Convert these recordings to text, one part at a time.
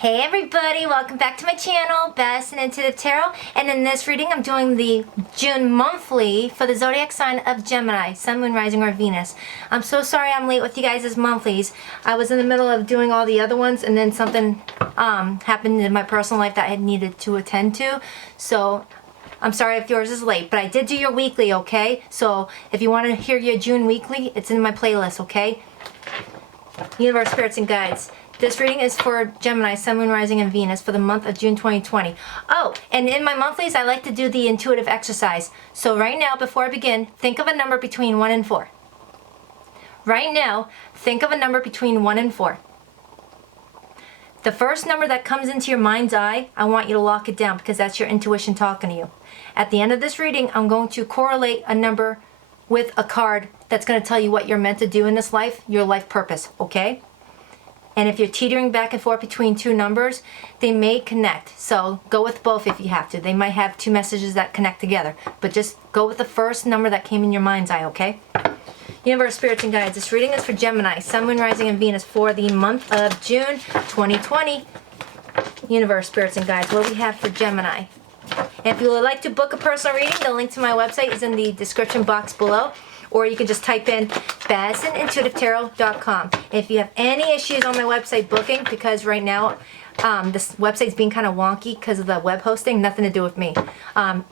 Hey everybody, welcome back to my channel, Best and Intuitive Tarot. And in this reading, I'm doing the June monthly for the zodiac sign of Gemini, Sun, Moon, Rising, or Venus. I'm so sorry I'm late with you guys' monthlies. I was in the middle of doing all the other ones, and then something happened in my personal life that I needed to attend to. So I'm sorry if yours is late, but I did do your weekly, okay? So if you want to hear your June weekly, it's in my playlist, okay? Universe, Spirits, and Guides. This reading is for Gemini, Sun, Moon, Rising, and Venus for the month of June 2020. Oh, and in my monthlies, I like to do the intuitive exercise. So right now, before I begin, think of a number between 1 and 4. Right now, think of a number between 1 and 4. The first number that comes into your mind's eye, I want you to lock it down because that's your intuition talking to you. At the end of this reading, I'm going to correlate a number with a card that's going to tell you what you're meant to do in this life, your life purpose, okay? And if you're teetering back and forth between two numbers, they may connect. So go with both if you have to. They might have two messages that connect together. But just go with the first number that came in your mind's eye, okay? Universe, Spirits, and Guides. This reading is for Gemini, Sun, Moon, Rising, and Venus for the month of June 2020. Universe, Spirits, and Guides. What do we have for Gemini? And if you would like to book a personal reading, the link to my website is in the description box below. Or you can just type in BazandIntuitiveTarot.com. If you have any issues on my website booking, because right now this website's being kind of wonky because of the web hosting, nothing to do with me.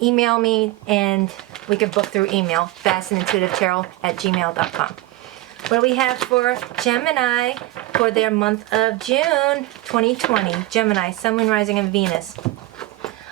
Email me and we can book through email, BazandIntuitiveTarot@gmail.com. What do we have for Gemini for their month of June 2020? Gemini, Sun, Moon, Rising, and Venus.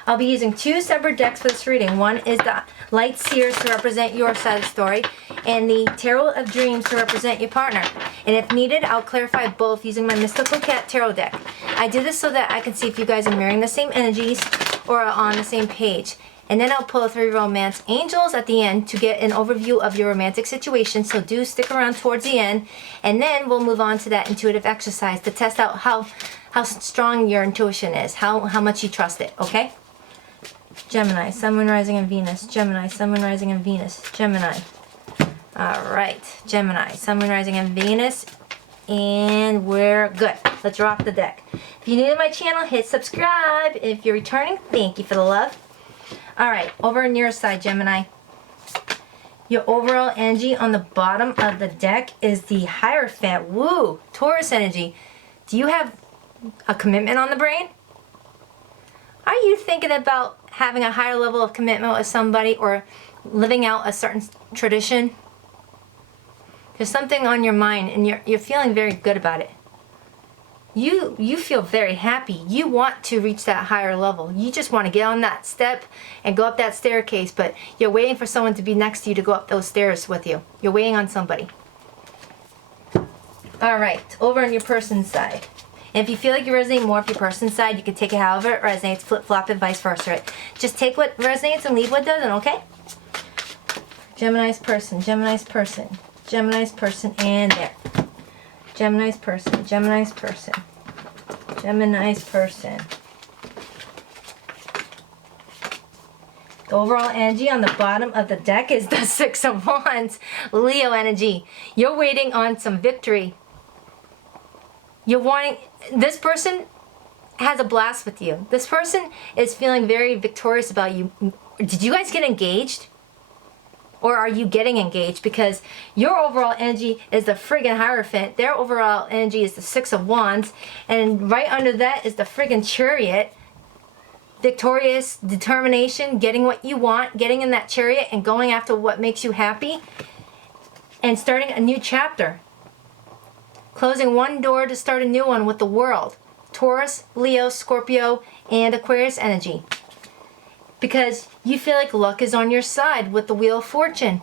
I'll be using two separate decks for this reading. One is the Light Seers to represent your side of the story, and the Tarot of Dreams to represent your partner. And if needed, I'll clarify both using my Mystical Cat Tarot deck. I did this so that I can see if you guys are mirroring the same energies or are on the same page. And then I'll pull 3 Romance Angels at the end to get an overview of your romantic situation, so do stick around towards the end. And then we'll move on to that intuitive exercise to test out how strong your intuition is, how much you trust it, okay? Gemini, Sun, Moon, Rising, and Venus. Gemini, Sun, Moon, Rising, and Venus. Gemini. Alright, Gemini, Sun, Moon, Rising, and Venus. And we're good. Let's rock the deck. If you're new to my channel, hit subscribe. If you're returning, thank you for the love. Alright, over on your side, Gemini. Your overall energy on the bottom of the deck is the Hierophant. Woo! Taurus energy. Do you have a commitment on the brain? Are you thinking about having a higher level of commitment with somebody or living out a certain tradition? There's something on your mind and you're feeling very good about it. You feel very happy. You want to reach that higher level. You just want to get on that step and go up that staircase, but you're waiting for someone to be next to you to go up those stairs with you. You're waiting on somebody. Alright, over on your person's side. And if you feel like you resonate more with your person's side, you can take it however it resonates, flip-flop and vice versa. Right? Just take what resonates and leave what doesn't, okay? Gemini's person, Gemini's person, Gemini's person, and there. Gemini's person, Gemini's person, Gemini's person. The overall energy on the bottom of the deck is the Six of Wands, Leo energy. You're waiting on some victory. You're wanting, this person has a blast with you. This person is feeling very victorious about you. Did you guys get engaged? Or are you getting engaged? Because your overall energy is the friggin' Hierophant. Their overall energy is the Six of Wands. And right under that is the friggin' Chariot. Victorious, determination, getting what you want, getting in that chariot and going after what makes you happy. And starting a new chapter. Closing one door to start a new one with the world. Taurus, Leo, Scorpio, and Aquarius energy. Because you feel like luck is on your side with the Wheel of Fortune.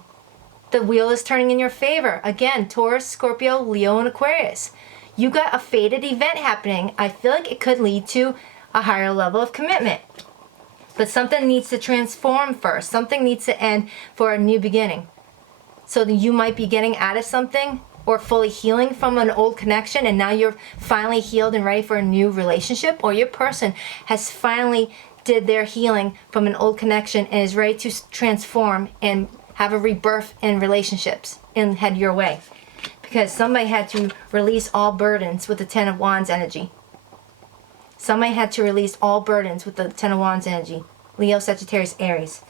The wheel is turning in your favor. Again, Taurus, Scorpio, Leo, and Aquarius. You got a fated event happening. I feel like it could lead to a higher level of commitment. But something needs to transform first. Something needs to end for a new beginning. So that you might be getting out of something or fully healing from an old connection, and now you're finally healed and ready for a new relationship, or your person has finally did their healing from an old connection and is ready to transform and have a rebirth in relationships and head your way. Because somebody had to release all burdens with the Ten of Wands energy. Somebody had to release all burdens with the Ten of Wands energy. Leo, Sagittarius, Aries.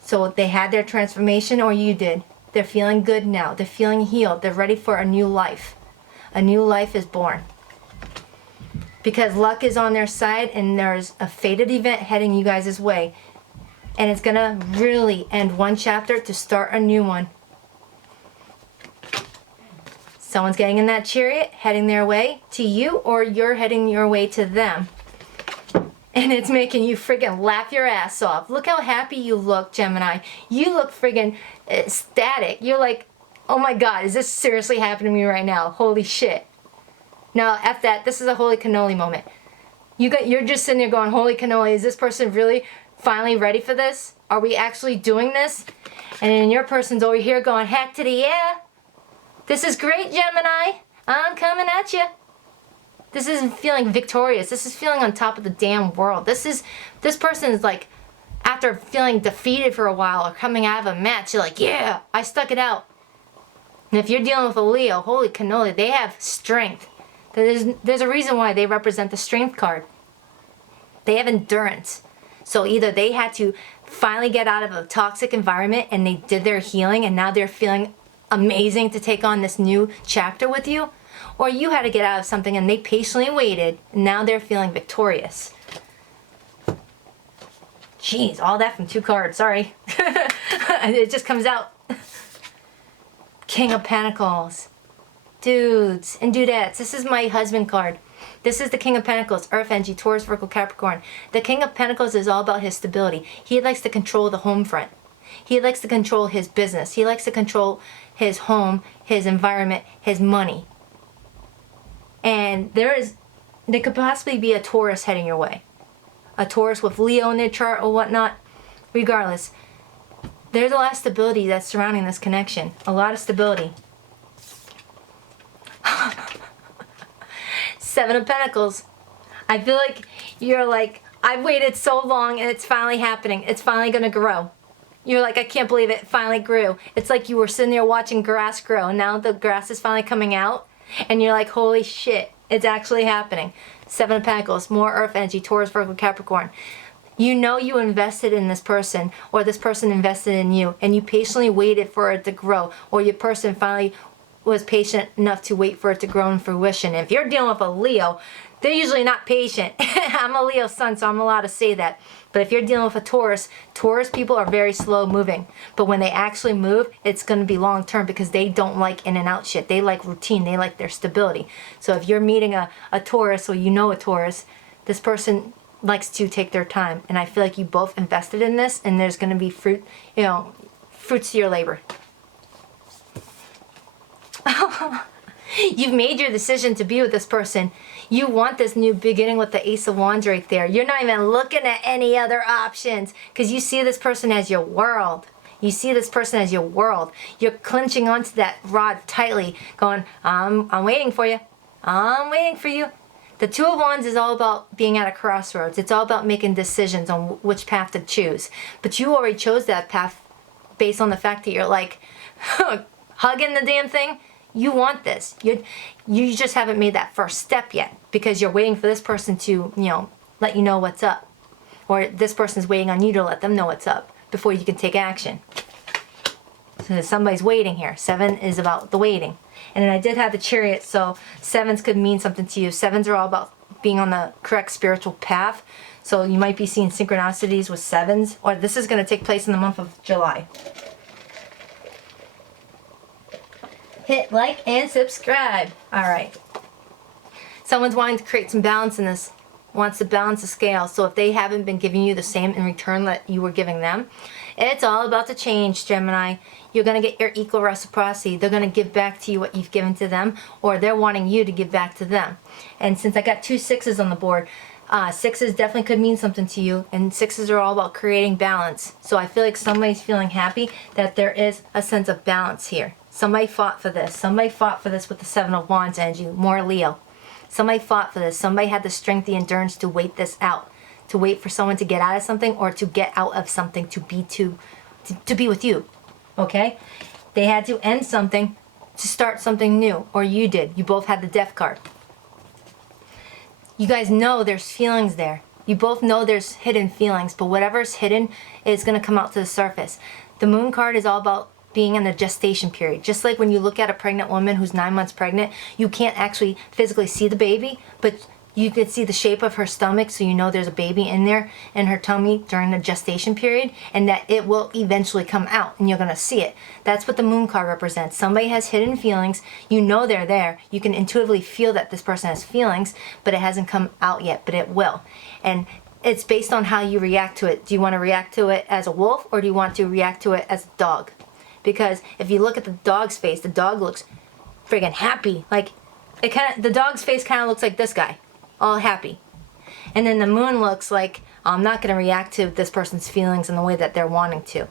So they had their transformation, or you did. They're feeling good now. They're feeling healed. They're ready for a new life. A new life is born. Because luck is on their side, and there's a fated event heading you guys' way. And it's going to really end one chapter to start a new one. Someone's getting in that chariot, heading their way to you, or you're heading your way to them. And it's making you friggin' laugh your ass off. Look how happy you look, Gemini. You look friggin' ecstatic. You're like, oh my God, is this seriously happening to me right now? Holy shit. Now, F that. This is a holy cannoli moment. You're just sitting there going, holy cannoli, is this person really finally ready for this? Are we actually doing this? And then your person's over here going, heck to the yeah. This is great, Gemini. I'm coming at you. This isn't feeling victorious. This is feeling on top of the damn world. This person is like, after feeling defeated for a while or coming out of a match, you're like, yeah, I stuck it out. And if you're dealing with a Leo, holy cannoli, they have strength. There's a reason why they represent the strength card. They have endurance. So either they had to finally get out of a toxic environment and they did their healing and now they're feeling amazing to take on this new chapter with you, or you had to get out of something and they patiently waited and now they're feeling victorious. Jeez, all that from 2 cards, sorry. It just comes out. King of Pentacles. Dudes and dudettes, this is my husband card. This is the King of Pentacles, Earth energy, Taurus, Virgo, Capricorn. The King of Pentacles is all about his stability. He likes to control the home front. He likes to control his business. He likes to control his home, his environment, his money. And there could possibly be a Taurus heading your way. A Taurus with Leo in their chart or whatnot. Regardless, there's a lot of stability that's surrounding this connection. A lot of stability. 7 of Pentacles. I feel like you're like, I've waited so long and it's finally happening. It's finally going to grow. You're like, I can't believe it finally grew. It's like you were sitting there watching grass grow and now the grass is finally coming out. And you're like, holy shit, it's actually happening. 7 of Pentacles, more Earth energy, Taurus, Virgo, Capricorn. You know you invested in this person, or this person invested in you, and you patiently waited for it to grow, or your person finally was patient enough to wait for it to grow in fruition. If you're dealing with a Leo, they're usually not patient. I'm a Leo sun, so I'm allowed to say that. But if you're dealing with a Taurus, Taurus people are very slow moving. But when they actually move, it's going to be long term because they don't like in and out shit. They like routine. They like their stability. So if you're meeting a Taurus, or you know a Taurus, this person likes to take their time. And I feel like you both invested in this, and there's going to be fruit, fruits to your labor. You've made your decision to be with this person. You want this new beginning with the Ace of Wands right there. You're not even looking at any other options because you see this person as your world. You see this person as your world. You're clenching onto that rod tightly, going, I'm waiting for you. I'm waiting for you. The 2 of Wands is all about being at a crossroads. It's all about making decisions on which path to choose. But you already chose that path based on the fact that you're like, hugging the damn thing. You want this. You just haven't made that first step yet because you're waiting for this person to, let you know what's up. Or this person's waiting on you to let them know what's up before you can take action. So somebody's waiting here. 7 is about the waiting. And then I did have the Chariot, so 7s could mean something to you. 7s are all about being on the correct spiritual path. So you might be seeing synchronicities with 7s. Or this is going to take place in the month of July. Hit like and subscribe. Alright. Someone's wanting to create some balance in this. Wants to balance the scale. So if they haven't been giving you the same in return that you were giving them, it's all about to change, Gemini. You're going to get your equal reciprocity. They're going to give back to you what you've given to them, or they're wanting you to give back to them. And since I got 2 6s on the board, 6s definitely could mean something to you, and 6s are all about creating balance. So I feel like somebody's feeling happy that there is a sense of balance here. Somebody fought for this. Somebody fought for this with the 7 of Wands energy, more Leo. Somebody fought for this. Somebody had the strength, the endurance to wait this out, to wait for someone to get out of something or to get out of something to be with you. Okay? They had to end something to start something new, or you did. You both had the Death card. you guys know there's feelings there. You both know there's hidden feelings, but whatever's hidden is going to come out to the surface. The moon card is all about being in the gestation period. Just like when you look at a pregnant woman who's 9 months pregnant, you can't actually physically see the baby, but you could see the shape of her stomach, so you know there's a baby in there in her tummy during the gestation period, and that it will eventually come out and you're going to see it. That's what the moon card represents. Somebody has hidden feelings. You know they're there. You can intuitively feel that this person has feelings, but it hasn't come out yet, but it will. And it's based on how you react to it. Do you want to react to it as a wolf, or do you want to react to it as a dog? Because if you look at the dog's face, the dog looks friggin' happy. Like, the dog's face kind of looks like this guy, all happy. And then the moon looks like, I'm not going to react to this person's feelings in the way that they're wanting to.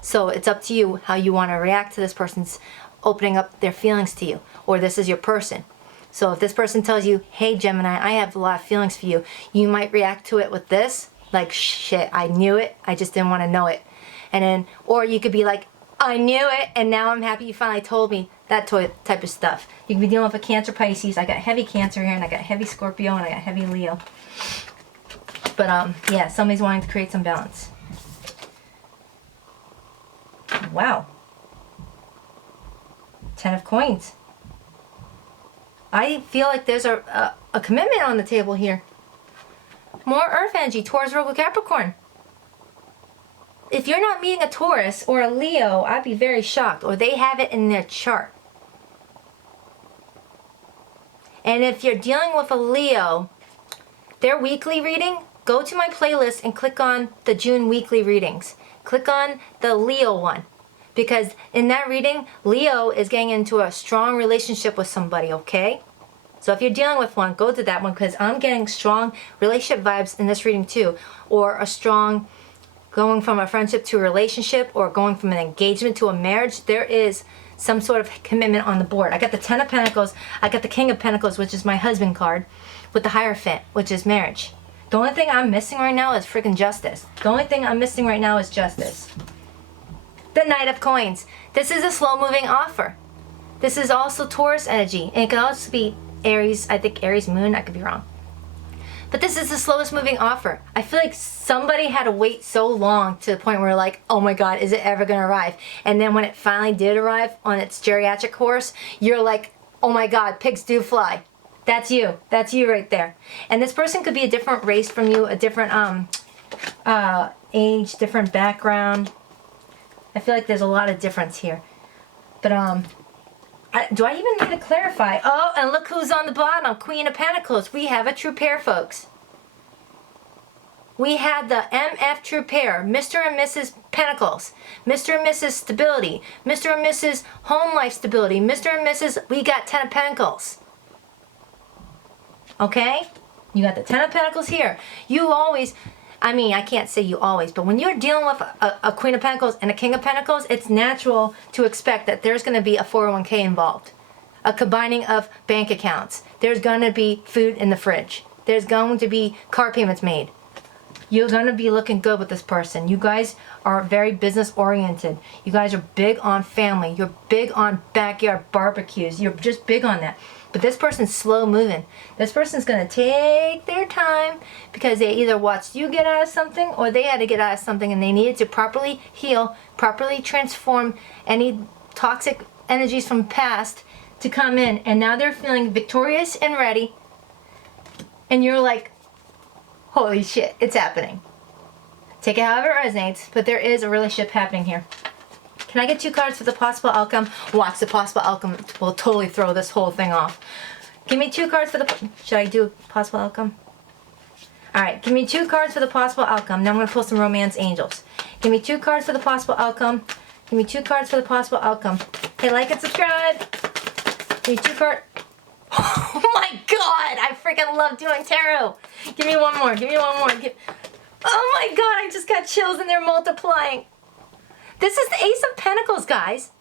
So it's up to you how you want to react to this person's opening up their feelings to you, or this is your person. So if this person tells you, hey Gemini, I have a lot of feelings for you, you might react to it with this, like, shit, I knew it, I just didn't want to know it. And then, or you could be like, I knew it, and now I'm happy you finally told me. That type of stuff. You can be dealing with a Cancer, Pisces. I got heavy Cancer here, and I got heavy Scorpio, and I got heavy Leo. But yeah, somebody's wanting to create some balance. Wow. 10 of Coins. I feel like there's a commitment on the table here. More Earth energy, Taurus, Virgo, Capricorn. If you're not meeting a Taurus or a Leo, I'd be very shocked. Or they have it in their chart. And if you're dealing with a Leo, their weekly reading, go to my playlist and click on the June weekly readings. Click on the Leo one. Because in that reading, Leo is getting into a strong relationship with somebody, okay? So if you're dealing with one, go to that one, because I'm getting strong relationship vibes in this reading too. Or a strong going from a friendship to a relationship, or going from an engagement to a marriage. There is some sort of commitment on the board. I got the 10 of Pentacles, I got the King of Pentacles, which is my husband card, with the Hierophant, which is marriage. The only thing I'm missing right now is freaking justice. The only thing I'm missing right now is justice. The Knight of Coins. This is a slow-moving offer. This is also Taurus energy, and it could also be Aries. I think Aries moon, I could be wrong. But this is the slowest moving offer. I feel like somebody had to wait so long to the point where like, oh my God, is it ever gonna arrive? And then when it finally did arrive on its geriatric horse, you're like, oh my God, pigs do fly. That's you. That's you right there. And this person could be a different race from you, a different age, different background. I feel like there's a lot of difference here. But do I even need to clarify? Oh, and look who's on the bottom. Queen of Pentacles. We have a true pair, folks. We had the MF true pair. Mr. and Mrs. Pentacles. Mr. and Mrs. Stability. Mr. and Mrs. Home Life Stability. Mr. and Mrs. We got 10 of Pentacles. Okay? You got the 10 of Pentacles here. You always... I mean, I can't say you always, but when you're dealing with a Queen of Pentacles and a King of Pentacles, it's natural to expect that there's going to be a 401k involved. A combining of bank accounts. There's going to be food in the fridge. There's going to be car payments made. You're going to be looking good with this person. You guys are very business oriented. You guys are big on family. You're big on backyard barbecues. You're just big on that. But this person's slow moving. This person's going to take their time because they either watched you get out of something or they had to get out of something, and they needed to properly heal, properly transform any toxic energies from the past to come in. And now they're feeling victorious and ready. And you're like, holy shit, it's happening. Take it however it resonates, but there is a relationship happening here. Can I get 2 cards for the possible outcome? Watch, the possible outcome will totally throw this whole thing off. Give me 2 cards for the... Should I do possible outcome? Alright, give me 2 cards for the possible outcome. Now I'm going to pull some romance angels. Give me 2 cards for the possible outcome. Give me 2 cards for the possible outcome. Hey, like and subscribe. Give me 2 cards. Oh my God! I freaking love doing tarot. Give me one more. Give me one more. Oh my God! I just got chills and they're multiplying. This is the Ace of Pentacles, guys.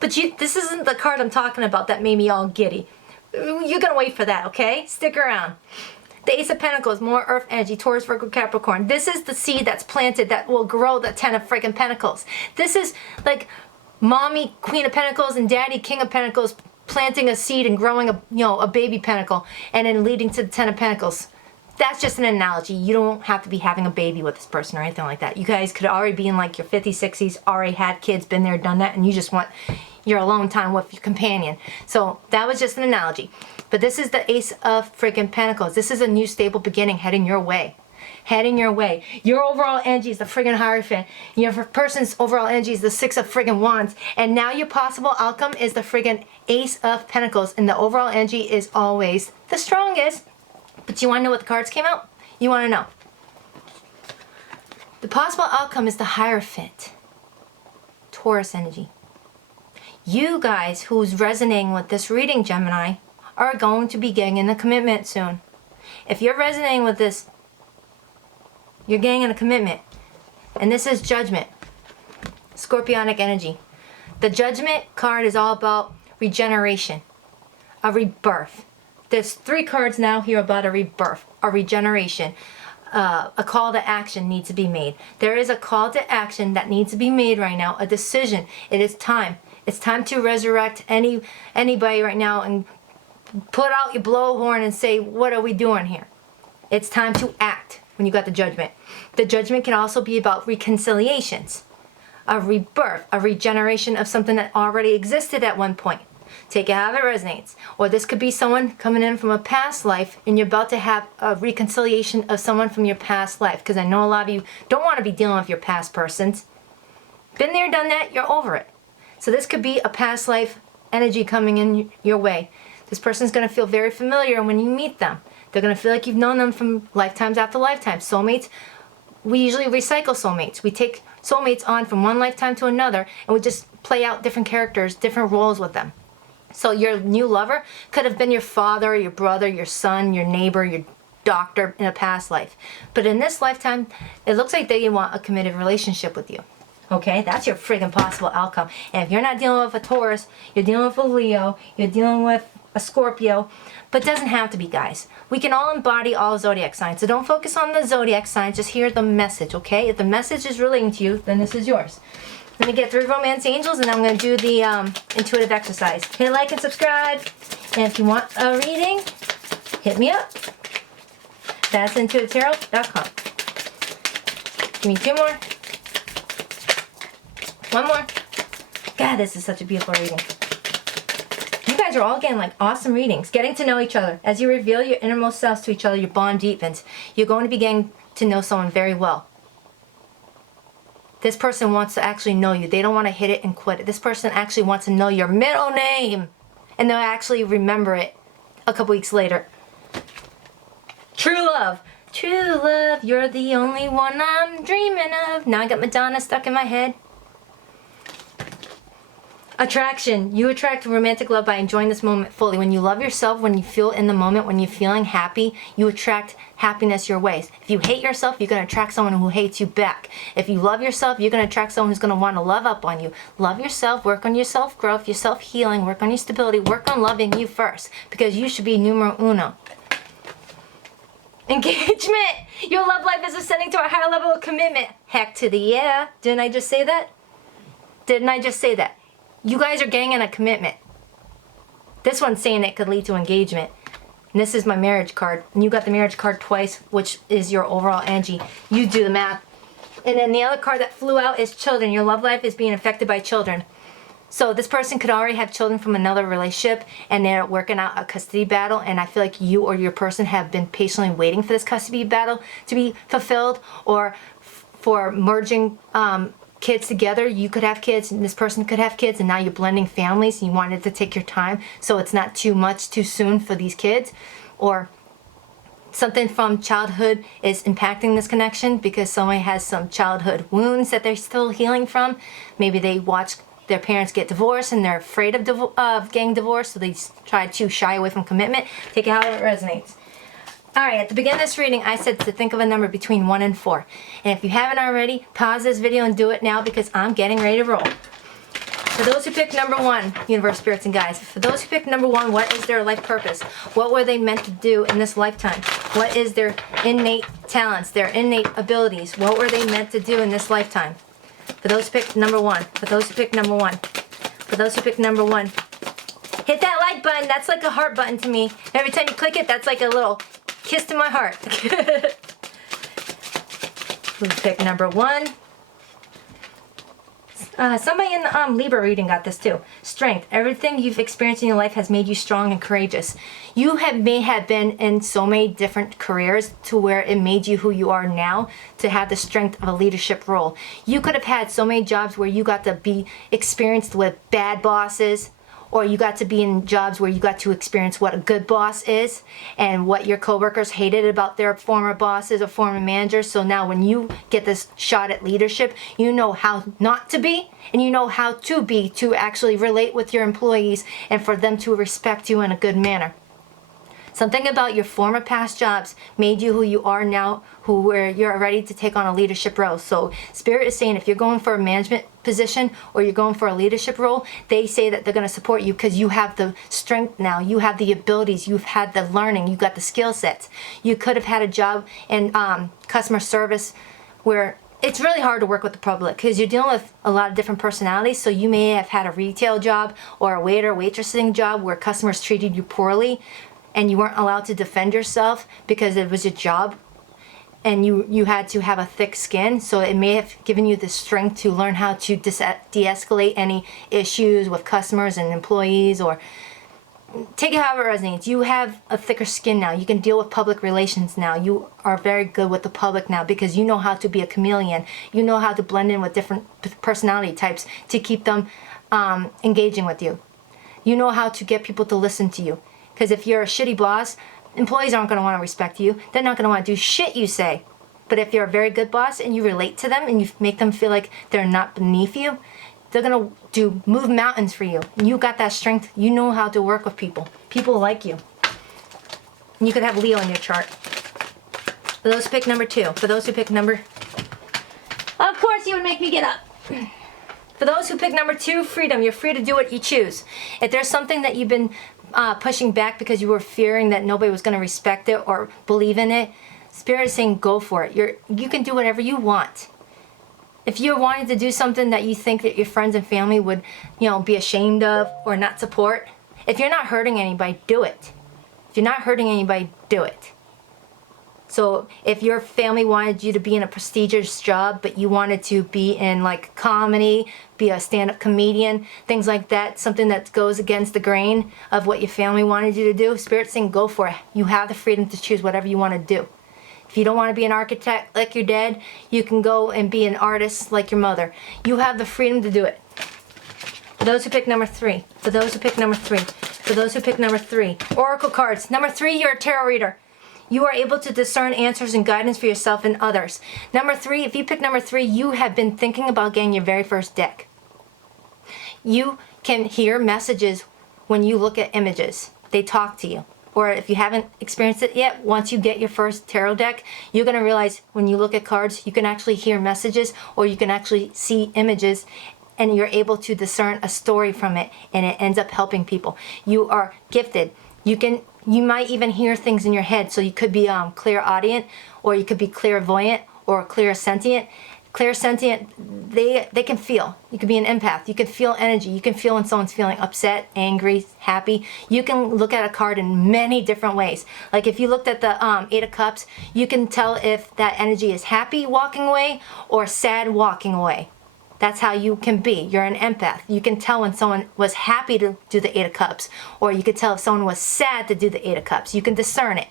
But this isn't the card I'm talking about that made me all giddy. You're gonna wait for that, okay? Stick around. The Ace of Pentacles, more Earth energy, Taurus, Virgo, Capricorn. This is the seed that's planted that will grow the 10 of freaking Pentacles. This is like mommy Queen of Pentacles and daddy King of Pentacles planting a seed and growing a baby pentacle, and then leading to the 10 of Pentacles. That's just an analogy. You don't have to be having a baby with this person or anything like that. You guys could already be in like your 50s, 60s, already had kids, been there, done that, and you just want your alone time with your companion. So that was just an analogy. But this is the Ace of freaking Pentacles. This is a new stable beginning heading your way. Heading your way. Your overall energy is the friggin' Hierophant. Your person's overall energy is the Six of friggin' Wands. And now your possible outcome is the friggin' Ace of Pentacles. And the overall energy is always the strongest. But you want to know what the cards came out? You want to know. The possible outcome is the Hierophant. Taurus energy. You guys who's resonating with this reading, Gemini, are going to be getting in a commitment soon. If you're resonating with this, you're getting in a commitment. And this is Judgment. Scorpionic energy. The Judgment card is all about regeneration. A rebirth. There's 3 cards now here about a rebirth, a regeneration. A call to action needs to be made. There is a call to action that needs to be made right now, a decision. It is time. It's time to resurrect anybody right now and put out your blowhorn and say, what are we doing here? It's time to act when you got the Judgment. The Judgment can also be about reconciliations, a rebirth, a regeneration of something that already existed at one point. Take it how it resonates. Or this could be someone coming in from a past life and you're about to have a reconciliation of someone from your past life. Because I know a lot of you don't want to be dealing with your past persons. Been there, done that, you're over it. So this could be a past life energy coming in your way. This person's going to feel very familiar when you meet them. They're going to feel like you've known them from lifetimes after lifetimes. Soulmates, we usually recycle soulmates. We take soulmates on from one lifetime to another and we just play out different characters, different roles with them. So your new lover could have been your father, your brother, your son, your neighbor, your doctor in a past life. But in this lifetime, it looks like they want a committed relationship with you. Okay, that's your friggin' possible outcome. And if you're not dealing with a Taurus, you're dealing with a Leo, you're dealing with a Scorpio, but it doesn't have to be, guys. We can all embody all zodiac signs. So don't focus on the zodiac signs, just hear the message, okay? If the message is relating to you, then this is yours. Let me get 3 romance angels and I'm going to do the intuitive exercise. Hit like and subscribe. And if you want a reading, hit me up. That's intuitivetarot.com. Give me 2 more. 1 more. God, this is such a beautiful reading. You guys are all getting like awesome readings. Getting to know each other. As you reveal your innermost selves to each other, your bond deepens. You're going to be getting to know someone very well. This person wants to actually know you. They don't want to hit it and quit it. This person actually wants to know your middle name. And they'll actually remember it a couple weeks later. True love. True love, you're the only one I'm dreaming of. Now I got Madonna stuck in my head. Attraction. You attract romantic love by enjoying this moment fully. When you love yourself, when you feel in the moment, when you're feeling happy, you attract happiness your ways. If you hate yourself, you're going to attract someone who hates you back. If you love yourself, you're going to attract someone who's going to want to love up on you. Love yourself, work on your self-growth, your self-healing, work on your stability, work on loving you first. Because you should be numero uno. Engagement. Your love life is ascending to a higher level of commitment. Heck to the yeah. Didn't I just say that? Didn't I just say that? You guys are getting in a commitment. This one's saying it could lead to engagement. And this is my marriage card. And you got the marriage card twice, which is your overall energy. You do the math. And then the other card that flew out is children. Your love life is being affected by children. So this person could already have children from another relationship and they're working out a custody battle. And I feel like you or your person have been patiently waiting for this custody battle to be fulfilled, or for merging kids together. You could have kids and this person could have kids, and now you're blending families and you wanted to take your time so it's not too much too soon for these kids. Or something from childhood is impacting this connection because somebody has some childhood wounds that they're still healing from. Maybe they watched their parents get divorced and they're afraid of getting divorced, so they try to shy away from commitment. Take it how it resonates. Alright, at the beginning of this reading, I said to think of a number between 1 and 4. And if you haven't already, pause this video and do it now because I'm getting ready to roll. For those who picked number 1, universe, spirits, and guides, for those who picked number 1, what is their life purpose? What were they meant to do in this lifetime? What is their innate talents, their innate abilities? What were they meant to do in this lifetime? For those who picked number 1, for those who picked number 1, for those who picked number 1, hit that like button. That's like a heart button to me. Every time you click it, that's like a little kiss to my heart. Who's pick number 1? Somebody in the Libra reading got this too. Strength. Everything you've experienced in your life has made you strong and courageous. You may have been in so many different careers to where it made you who you are now to have the strength of a leadership role. You could have had so many jobs where you got to be experienced with bad bosses, or you got to be in jobs where you got to experience what a good boss is and what your coworkers hated about their former bosses or former managers. So now when you get this shot at leadership, you know how not to be and you know how to be to actually relate with your employees and for them to respect you in a good manner. Something about your former past jobs made you who you are now, where you're ready to take on a leadership role. So Spirit is saying if you're going for a management position or you're going for a leadership role, they say that they're going to support you because you have the strength now, you have the abilities, you've had the learning, you got the skill sets. You could have had a job in customer service where it's really hard to work with the public because you're dealing with a lot of different personalities. So you may have had a retail job or a waiter, waitressing job where customers treated you poorly and you weren't allowed to defend yourself because it was your job and you had to have a thick skin. So it may have given you the strength to learn how to de-escalate any issues with customers and employees, or take it however it resonates. You have a thicker skin now. You can deal with public relations now. You are very good with the public now because you know how to be a chameleon. You know how to blend in with different personality types to keep them engaging with you. You know how to get people to listen to you. Because if you're a shitty boss, employees aren't going to want to respect you. They're not going to want to do shit you say. But if you're a very good boss and you relate to them and you make them feel like they're not beneath you, they're going to move mountains for you. And you got that strength. You know how to work with people. People like you. And you could have Leo in your chart. For those who pick number 2. For those who pick number... Of course you would make me get up. For those who pick number 2, freedom. You're free to do what you choose. If there's something that you've been pushing back because you were fearing that nobody was going to respect it or believe in it, Spirit is saying go for it. You can do whatever you want. If you're wanting to do something that you think that your friends and family would, be ashamed of or not support, if you're not hurting anybody, do it. If you're not hurting anybody, do it. So if your family wanted you to be in a prestigious job, but you wanted to be in like comedy, be a stand-up comedian, things like that, something that goes against the grain of what your family wanted you to do, Spirit's saying go for it. You have the freedom to choose whatever you want to do. If you don't want to be an architect like your dad, you can go and be an artist like your mother. You have the freedom to do it. For those who pick number 3, for those who pick number 3, for those who pick number 3, Oracle cards. Number 3, you're a tarot reader. You are able to discern answers and guidance for yourself and others. Number 3, if you pick number 3, you have been thinking about getting your very first deck. You can hear messages when you look at images. They talk to you. Or if you haven't experienced it yet, once you get your first tarot deck, you're going to realize when you look at cards, you can actually hear messages or you can actually see images and you're able to discern a story from it and it ends up helping people. You are gifted. You might even hear things in your head, so you could be clairaudient, or you could be clairvoyant, or clairsentient. Clairsentient, they can feel. You could be an empath. You can feel energy. You can feel when someone's feeling upset, angry, happy. You can look at a card in many different ways. Like if you looked at the 8 of Cups, you can tell if that energy is happy walking away or sad walking away. That's how you can be. You're an empath. You can tell when someone was happy to do the 8 of Cups, or you could tell if someone was sad to do the 8 of Cups. You can discern it.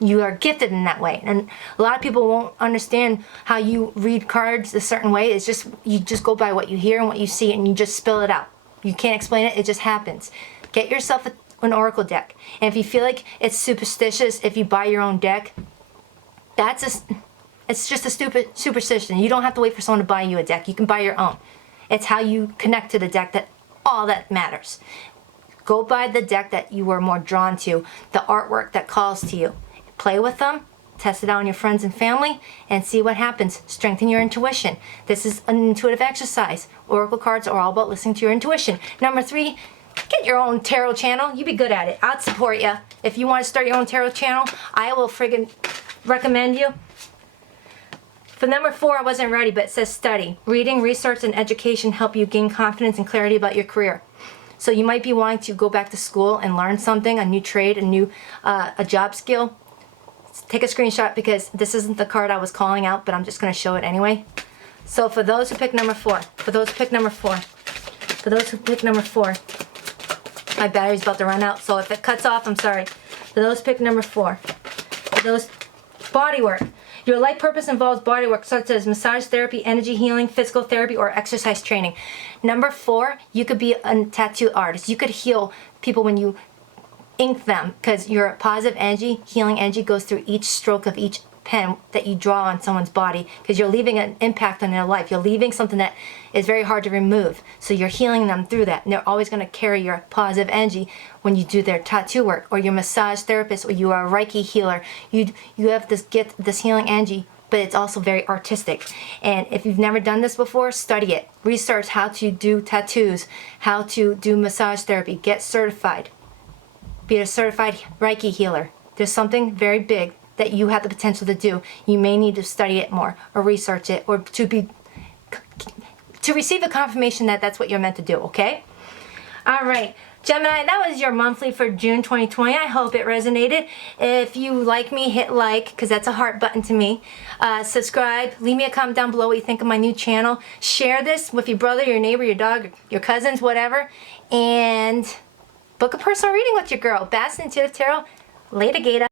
You are gifted in that way. And a lot of people won't understand how you read cards a certain way. It's just, you just go by what you hear and what you see and you just spill it out. You can't explain it. It just happens. Get yourself an oracle deck. And if you feel like it's superstitious if you buy your own deck, it's just a stupid superstition. You don't have to wait for someone to buy you a deck. You can buy your own. It's how you connect to the deck that all that matters. Go buy the deck that you were more drawn to, the artwork that calls to you. Play with them, test it out on your friends and family, and see what happens. Strengthen your intuition. This is an intuitive exercise. Oracle cards are all about listening to your intuition. Number 3, get your own tarot channel. You be good at it. I'd support you. If you want to start your own tarot channel, I will friggin' recommend you. For number 4, I wasn't ready, but it says study. Reading, research, and education help you gain confidence and clarity about your career. So you might be wanting to go back to school and learn something, a new trade, a job skill. take a screenshot because this isn't the card I was calling out, but I'm just going to show it anyway. So for those who pick number 4, for those who pick number 4, for those who pick number 4, my battery's about to run out, so if it cuts off, I'm sorry. For those who pick number 4, for those, body work. Your life purpose involves body work such as massage therapy, energy healing, physical therapy, or exercise training. Number 4, you could be a tattoo artist. You could heal people when you ink them, because your positive energy, healing energy goes through each stroke of each pen that you draw on someone's body, because you're leaving an impact on their life. You're leaving something that is very hard to remove. So you're healing them through that. And they're always going to carry your positive energy when you do their tattoo work, or your massage therapist, or you are a Reiki healer. You have this healing energy, but it's also very artistic. And if you've never done this before, study it. Research how to do tattoos, how to do massage therapy. Get certified. Be a certified Reiki healer. There's something very big that you have the potential to do. You may need to study it more, or research it, or to receive a confirmation that that's what you're meant to do, okay? All right, Gemini, that was your monthly for June 2020. I hope it resonated. If you like me, hit like, because that's a heart button to me. Subscribe, leave me a comment down below what you think of my new channel. Share this with your brother, your neighbor, your dog, your cousins, whatever. And book a personal reading with your girl. Bass Intuitive Tarot. Later, Gator.